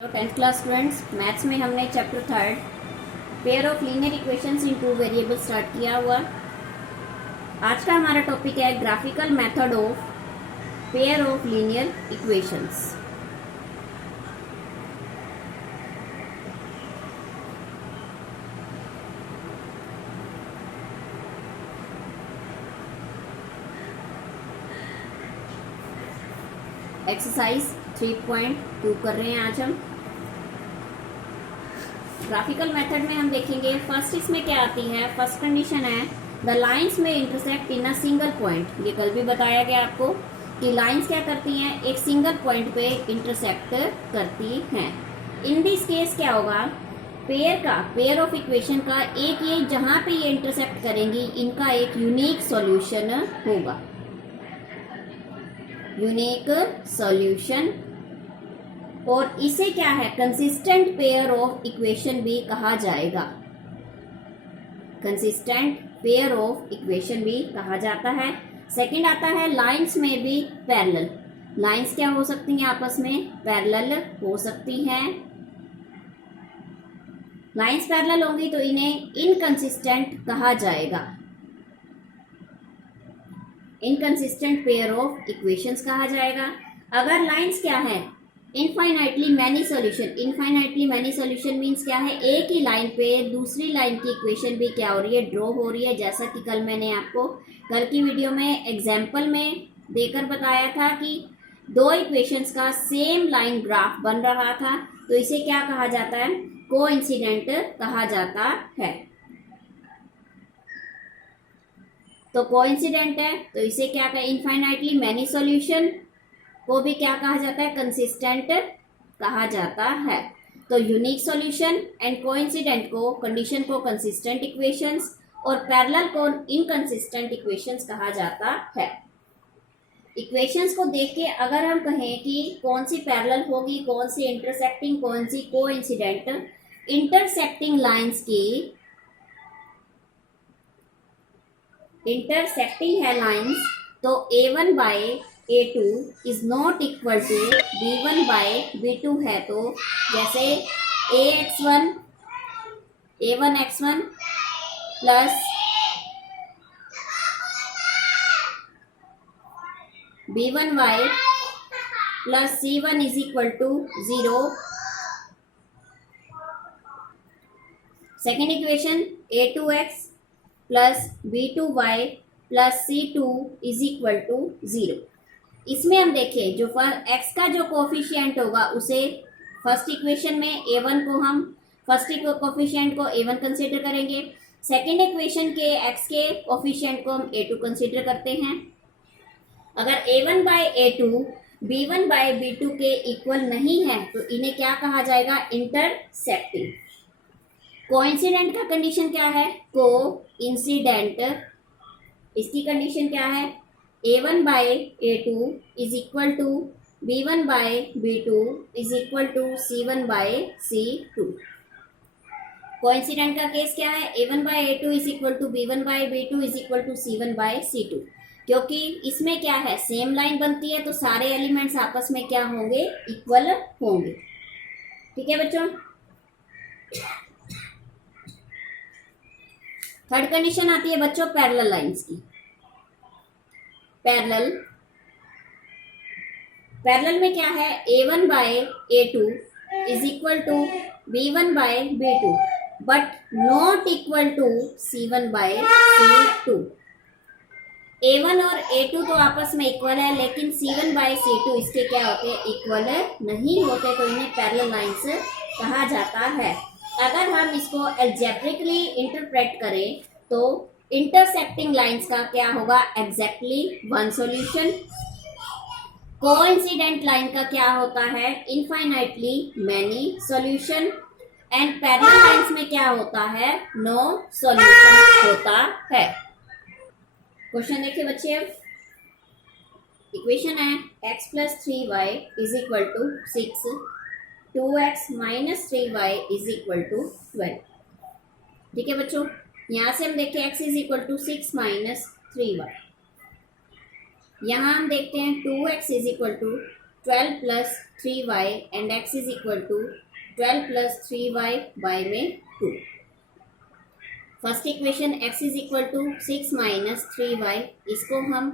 तो 10th class students, maths में हमने chapter 3 pair of linear equations in two variable start किया हुआ। आज का हमारा टॉपिक है graphical method of pair of linear equations. Exercise 3.2 कर रहे हैं आज हम। ग्राफिकल मेथड में हम देखेंगे फर्स्ट इसमें क्या आती है। फर्स्ट कंडीशन है द लाइंस में intersect in a single point. ये कल भी बताया गया आपको कि लाइंस क्या करती हैं, एक सिंगल पॉइंट पे इंटरसेक्ट करती हैं। इन दिस केस क्या होगा, पेयर ऑफ इक्वेशन का एक ये जहां पे ये इंटरसेक्ट करेंगी इनका एक यूनिक सॉल्यूशन होगा, यूनिक सॉल्यूशन। और इसे क्या है, कंसिस्टेंट पेयर ऑफ इक्वेशन भी कहा जाएगा। कंसिस्टेंट पेयर ऑफ इक्वेशन भी कहा जाता है। सेकंड आता है लाइंस में भी पैरेलल। लाइंस क्या हो सकती हैं, आपस में पैरेलल हो सकती हैं। लाइंस पैरेलल होंगी तो इन्हें इनकंसिस्टेंट कहा जाएगा, इनकंसिस्टेंट पेयर ऑफ इक्वेशंस कहा जाएगा। अगर लाइंस क्या है, infinitely many solution. Infinitely many solution means क्या है, एक ही लाइन पे दूसरी लाइन की इक्वेशन भी क्या हो रही है, ड्रॉ हो रही है। जैसा कि कल मैंने आपको कल की वीडियो में एग्जाम्पल में देकर बताया था कि दो इक्वेशंस का सेम लाइन ग्राफ बन रहा था, तो इसे क्या कहा जाता है, कोइंसिडेंट कहा जाता है। तो कोइंसिडेंट है तो इसे क्या कहें, इनफाइनाइटली मैनी सॉल्यूशन को भी क्या कहा जाता है, कंसिस्टेंट कहा जाता है। तो यूनिक सॉल्यूशन एंड कोइंसिडेंट को, कंडीशन को कंसिस्टेंट इक्वेशंस और पैरेलल को इनकंसिस्टेंट इक्वेशंस कहा जाता है। इक्वेशंस को देख के अगर हम कहें कि कौन सी पैरेलल होगी, कौन सी इंटरसेक्टिंग, कौन सी कोइंसिडेंट, इंटरसेक्टिंग लाइंस की, इंटरसेक्टिंग है लाइंस, तो A1 by A2 is not equal to B1 by B2 है। तो जैसे A1x1 plus B1y plus C1 is equal to 0। Second equation A2x plus B2y plus C2 is equal to 0। इसमें हम देखें जो x का जो कोफिशिएंट होगा उसे फर्स्ट इक्वेशन में A1 को हम फर्स्ट कोफिशिएंट को A1 कंसीडर करेंगे। सेकेंड इक्वेशन के x के कोफिशिएंट को हम A2 कंसीडर करते हैं। अगर A1 by A2 B1 by B2 के इक्वल नहीं है तो इन्हें क्या कहा जाएगा, इंटरसेक्टिंग। कोइंसिडेंट का कंडीशन क्या है, कोइंसिडेंट। इसकी कंडीशन क्या है, A1 by A2 is equal to B1 by B2 is equal to C1 by C2। Coincident का केस क्या है, A1 by A2 is equal to B1 by B2 is equal to C1 by C2। क्योंकि इसमें क्या है, same line बनती है तो सारे एलिमेंट्स आपस में क्या होंगे, इक्वल होंगे। ठीक है बच्चों। थर्ड कंडीशन आती है बच्चों पैरेलल लाइंस की। पैरेलल में क्या है, A1 by A2 is equal to B1 by B2 but not equal to C1 by C2। A1 और A2 तो आपस में इक्वल है, लेकिन C1 बाय C2 इसके क्या होते हैं, इक्वल नहीं होते, तो इन्हें पैरेलल लाइंस कहा जाता है। अगर हम इसको अलजेब्रिकली इंटरप्रेट करें तो इंटरसेक्टिंग लाइंस का क्या होगा, exactly one solution. Coincident line का क्या होता है, infinitely many solution. And parallel lines में क्या होता है, नो सॉल्यूशन होता है। क्वेश्चन देखिए बच्चे, अब इक्वेशन है x plus 3y is equal to 6, 2x minus 3y is equal to 12। ठीक है बच्चों, यहां से हम देखते हैं x is equal to 6 minus 3y। यहां हम देखते हैं 2x is equal to 12 plus 3y and x is equal to 12 plus 3y y में 2। First equation x is equal to 6 minus 3y, इसको हम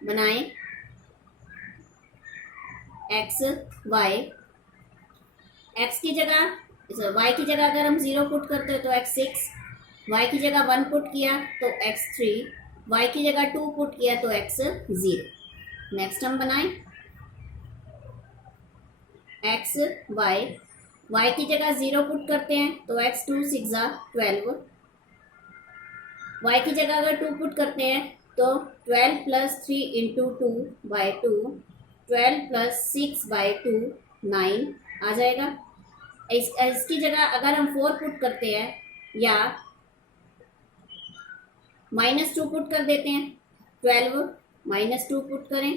बनाएं x y, x की जगह y की जगह अगर हम 0 पुट करते हो तो x 6, y की जगह 1 पुट किया तो x 3, y की जगह 2 पुट किया तो x 0। नेक्स्ट हम बनाएं x y, y की जगह 0 पुट करते हैं तो x 2 6 12, y की जगह अगर 2 पुट करते हैं तो 12 plus 3 into 2 by 2, 12 plus 6 by 2 9 आ जाएगा। इसकी जगह अगर हम 4 पुट करते हैं या -2 पुट कर देते हैं, 12 -2 पुट करें,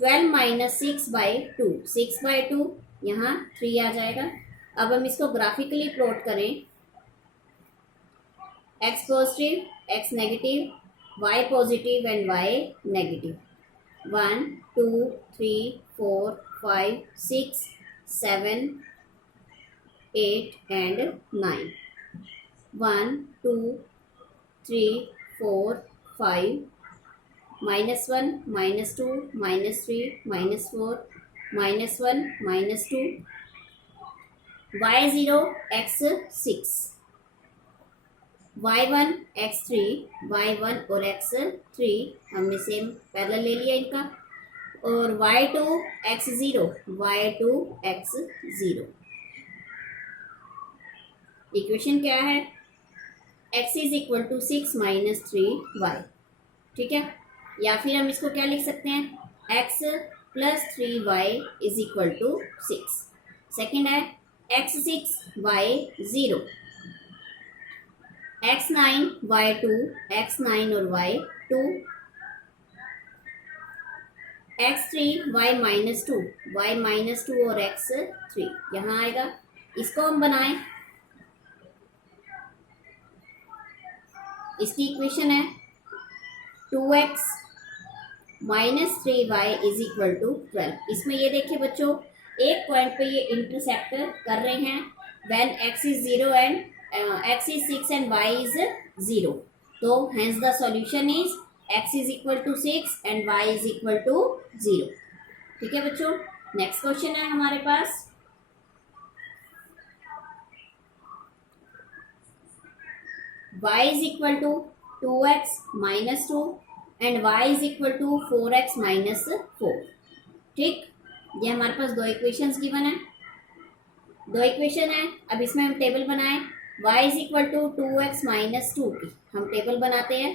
12 माइनस 6 बाई 2, 6 बाई 2 यहाँ 3 आ जाएगा। अब हम इसको ग्राफिकली प्लॉट करें, x positive, x negative, y positive and y negative. 1 2 3 4 5 6 7 8 and 9। 1 2 3 4 5 -1 -2 -3 -4 -1 -2, y0 x 6, y1 x3, y1 और x3 हमने सेम पैरेलल ले लिया इनका, और y2 x0, y2 x0। Equation क्या है, x is equal to 6 minus 3y, ठीक है। या फिर हम इसको क्या लिख सकते हैं, x plus 3y is equal to 6। Second है x 6 y 0, x 9 y 2, x 9 और y 2, x 3 y minus 2, y minus 2 और x 3 यहाँ आएगा। इसको हम बनाएं, इसकी इक्वेशन है 2x minus 3y is equal to 12। इसमें ये देखिए बच्चों, एक पॉइंट पे ये इंटरसेक्ट कर रहे हैं when x is 0 and x is 6 and y is 0, तो hence the solution is x is equal to 6 and y is equal to 0। ठीक है बच्चों, नेक्स्ट क्वेश्चन है हमारे पास, y is equal to 2x minus 2 and y is equal to 4x minus 4। ठीक, ये हमारे पास दो इक्वेशंस गिवन है, दो इक्वेशन है। अब इसमें हम टेबल बनाएं, y is equal to 2x minus 2 की हम टेबल बनाते हैं,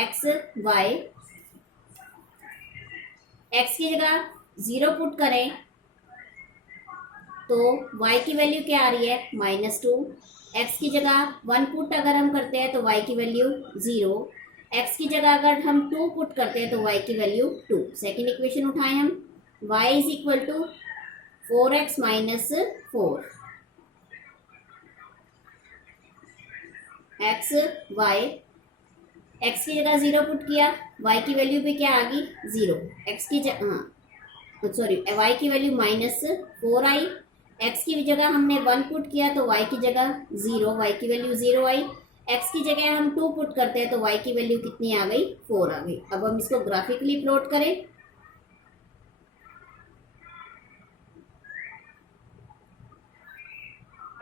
x y, x की जगह 0 पुट करें तो y की वैल्यू क्या आ रही है, -2, x की जगह 1 पुट अगर हम करते हैं तो y की वैल्यू 0, x की जगह अगर हम 2 पुट करते हैं तो y की वैल्यू 2। सेकेंड इक्वेशन उठाएं हम, y is equal to 4x minus 4, x y, x की जगह 0 पुट किया, y की वैल्यू भी क्या आ गई 0, x की जगह सॉरी y की वैल्यू -4 आई, x की जगह हमने 1 पुट किया तो y की जगह 0, y की वैल्यू 0 आई, x की जगह हम 2 पुट करते हैं तो y की वैल्यू कितनी आ गई, 4 आ गई। अब हम इसको ग्राफिकली प्लॉट करें,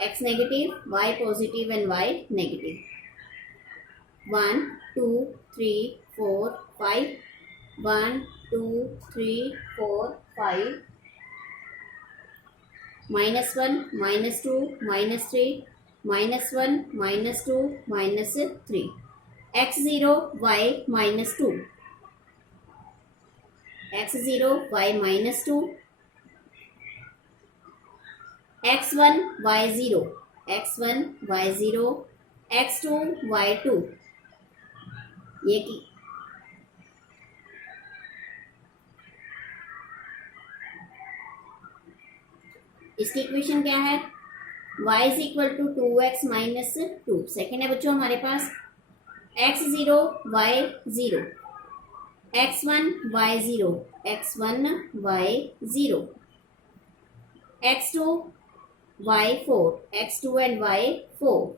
x negative, y positive and y negative. 1 2 3 4 5, 1 2 3 4 5, -1 -2 -3 -1 -2 -3, x0 y -2, x0 y -2, x1 y0, x1 y0, x2 y2। ये की इसकी इक्वेशन क्या है, y is equal to 2x minus 2। Second है बच्चों हमारे पास x0 y0, x1 y0, x1 y0, x2 y4, x2 and y4,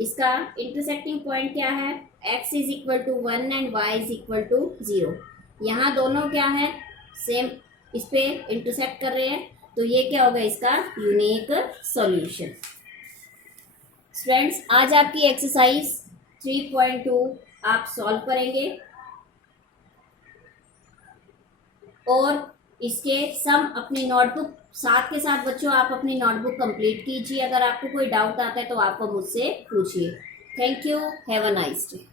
इसका intersecting point क्या है, x is equal to 1 and y is equal to 0। यहाँ दोनों क्या है, सेम, इस पे इंटरसेक्ट कर रहे हैं, तो ये क्या होगा इसका यूनिक सॉल्यूशन। स्टूडेंट्स, आज आपकी एक्सरसाइज 3.2 आप सॉल्व करेंगे और इसके सम अपनी नोटबुक साथ के साथ बच्चों आप अपनी नोटबुक कंप्लीट कीजिए। अगर आपको कोई डाउट आता है तो आपको मुझसे पूछिए। Thank you, have a nice day.